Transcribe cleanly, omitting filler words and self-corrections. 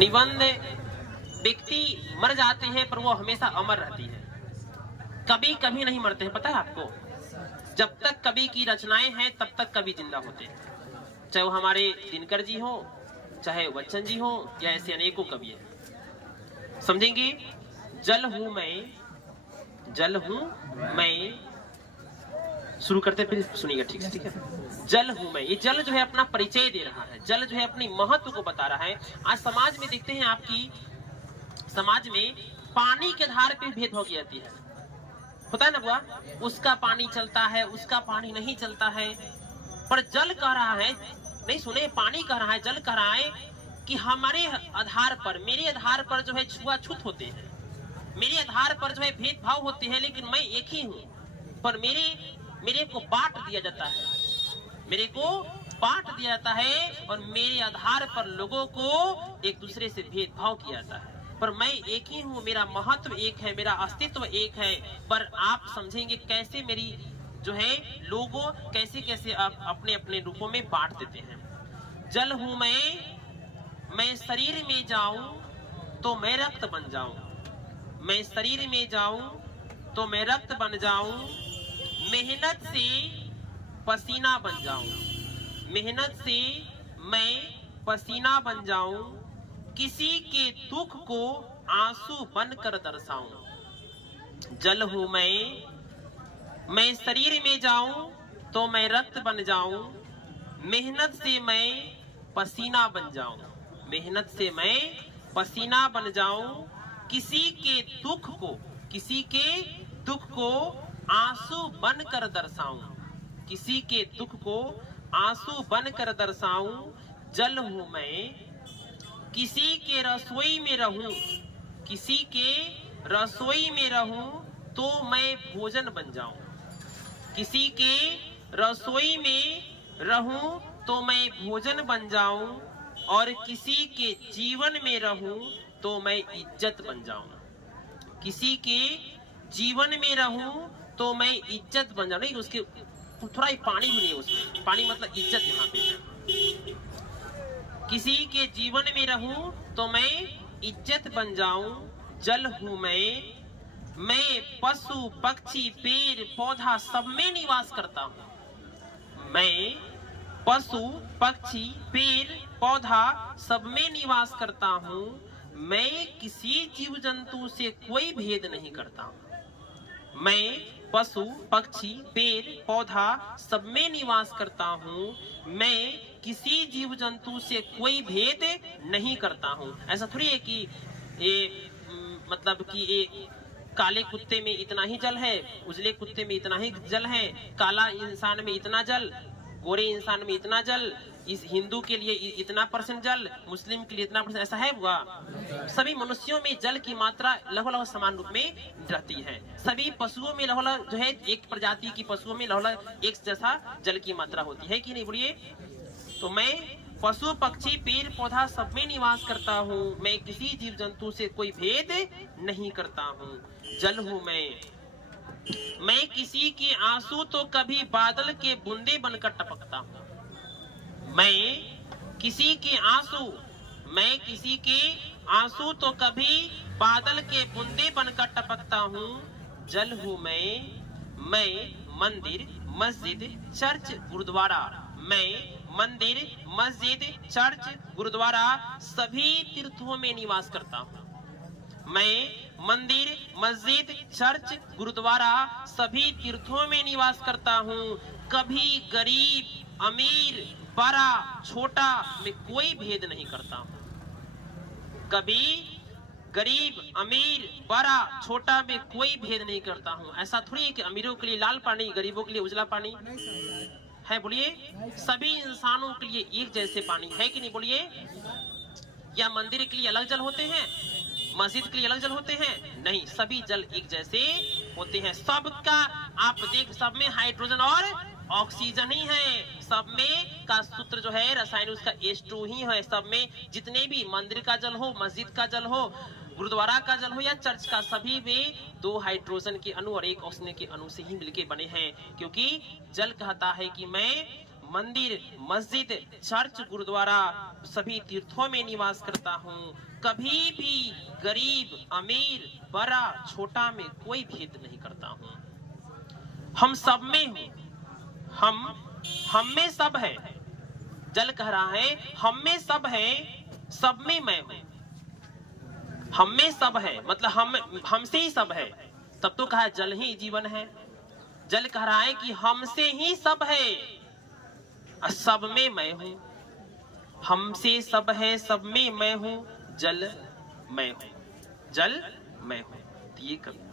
निबंध व्यक्ति मर जाते हैं पर वो हमेशा अमर रहती है, कभी कभी नहीं मरते हैं। पता है आपको, जब तक कवि की रचनाएं हैं तब तक कवि जिंदा होते हैं, चाहे वो हमारे दिनकर जी हो, चाहे बच्चन जी हो, या ऐसे अनेकों कवि हैं। समझेंगे? जल हूं मैं, जल हूं मैं, शुरू करते फिर सुनिएगा ठीक है? ठीक है। जल हूं मैं, ये जल जो है अपना परिचय दे रहा है, जल जो है अपनी महत्व को बता रहा है। आज समाज में देखते हैं, आपकी समाज में पानी के आधार पे भेदभाव की जाती है। होता है ना बुआ, उसका पानी चलता है, उसका पानी नहीं चलता है। पर जल कह रहा है, नहीं सुने, पानी कह रहा है, जल कह रहा है कि हमारे आधार पर, मेरे आधार पर जो है छुआछूत होते हैं, मेरे आधार पर जो है भेदभाव होते हैं, लेकिन मैं एक ही हूँ। पर मेरे को बांट दिया जाता है, मेरे को बांट दिया जाता है, और मेरे आधार पर लोगों को एक दूसरे से भेदभाव किया जाता है। पर मैं एक ही हूँ, मेरा महत्व एक है, मेरा अस्तित्व एक है। पर आप समझेंगे कैसे मेरी जो है लोगों कैसे कैसे आप अपने अपने रूपों में बांट देते हैं। जल हूं मैं शरीर में जाऊं तो मैं रक्त बन जाऊं, मैं शरीर में जाऊं तो मैं रक्त बन जाऊं, मेहनत से पसीना बन जाऊं, मेहनत से मैं पसीना बन जाऊं, किसी के दुख को आंसू बनकर दर्शाऊं। जल हूं मैं शरीर में जाऊं तो मैं रक्त बन जाऊं, मेहनत से मैं पसीना बन जाऊं, मेहनत से मैं पसीना बन जाऊं, किसी के दुख को आंसू बनकर दर्शाऊं, किसी के दुख को आंसू बनकर दर्शाऊं। जल हूं मैं, किसी के रसोई में रहूं, किसी के रसोई में रहूं तो मैं भोजन बन जाऊं, किसी के रसोई में रहूं तो मैं भोजन बन जाऊं, और किसी के जीवन में रहूं तो मैं इज्जत बन जाऊं, किसी के जीवन में रहूं तो मैं इज्जत बन जाऊं। नहीं, उसके थोड़ा ही पानी भी नहीं, उसमें पानी मतलब इज्जत यहाँ पे है। किसी के जीवन में रहूं तो मैं इज्जत बन जाऊं। जल हूं मैं पशु पक्षी पेड़ पौधा सब में निवास करता हूं, मैं पशु पक्षी पेड़ पौधा सब में निवास करता हूं, मैं किसी जीव जंतु से कोई भेद नहीं करता हूं, मैं पशु पक्षी पेड़ पौधा सब में निवास करता हूं, मैं किसी जीव जंतु से कोई भेद नहीं करता हूं। ऐसा थोड़ी है कि ये मतलब कि ये काले कुत्ते में इतना ही जल है, उजले कुत्ते में इतना ही जल है, काला इंसान में इतना जल, गोरे इंसान में इतना जल, इस हिंदू के लिए इतना % जल, मुस्लिम के लिए इतना %। ऐसा है हुआ? सभी मनुष्यों में जल की मात्रा लगभग समान रूप में रहती है। सभी पशुओं में लगभग जो है एक प्रजाति की पशुओं में लगभग एक जैसा जल की मात्रा होती है कि नहीं बोलिए? तो मैं पशु पक्षी पेड़ पौधा सब में निवास करता हूँ, मैं किसी जीव जंतु से कोई भेद नहीं करता हूँ। जल हूँ मैं किसी के आंसू तो कभी बादल के बूंदे बनकर टपकता हूँ, मैं किसी के आंसू तो कभी बादल के बूंदे बनकर टपकता हूँ। जल हूँ मैं मंदिर मस्जिद चर्च गुरुद्वारा, मैं मंदिर मस्जिद चर्च गुरुद्वारा सभी तीर्थों में निवास करता हूँ, मैं मंदिर मस्जिद चर्च गुरुद्वारा सभी तीर्थों में निवास करता हूँ। कभी गरीब अमीर बड़ा छोटा में कोई भेद नहीं करता हूँ, कभी गरीब अमीर बड़ा छोटा में कोई भेद नहीं करता हूँ। ऐसा थोड़ी है कि अमीरों के लिए लाल पानी, गरीबों के लिए उजला पानी है, बोलिए? सभी इंसानों के लिए एक जैसे पानी है कि नहीं, बोलिए? या मंदिर के लिए अलग जल होते हैं, मस्जिद के लिए अलग जल होते हैं? नहीं, सभी जल एक जैसे होते हैं। सबका आप देख, सब में हाइड्रोजन और ऑक्सीजन ही है, सब में का सूत्र जो है रसायन उसका H2 ही है। सब में जितने भी मंदिर का जल हो, मस्जिद का जल हो, गुरुद्वारा का जल हो या चर्च का, सभी में 2 हाइड्रोजन के अणु और 1 ऑक्सीजन के अणु से ही मिलके बने हैं। क्योंकि जल कहता है कि मैं मंदिर, मस्जिद, चर्च, गुरुद्वारा सभी तीर्थों में निवास करता हूँ। कभी भी गरीब, अमीर, बड़ा, छोटा में कोई भेद नहीं करता हूँ। हम सब में हूँ, हम में सब है। जल कह रहा है हम में सब है, सब में मैं हूँ। हम में सब है मतलब हमसे ही सब है, तब तो कहा जल ही जीवन है। जल कह रहा है कि हमसे ही सब है, सब में मैं हूं। हमसे सब है, सब में मैं हूं, जल मैं हूं, जल मैं हूं। तो ये कभी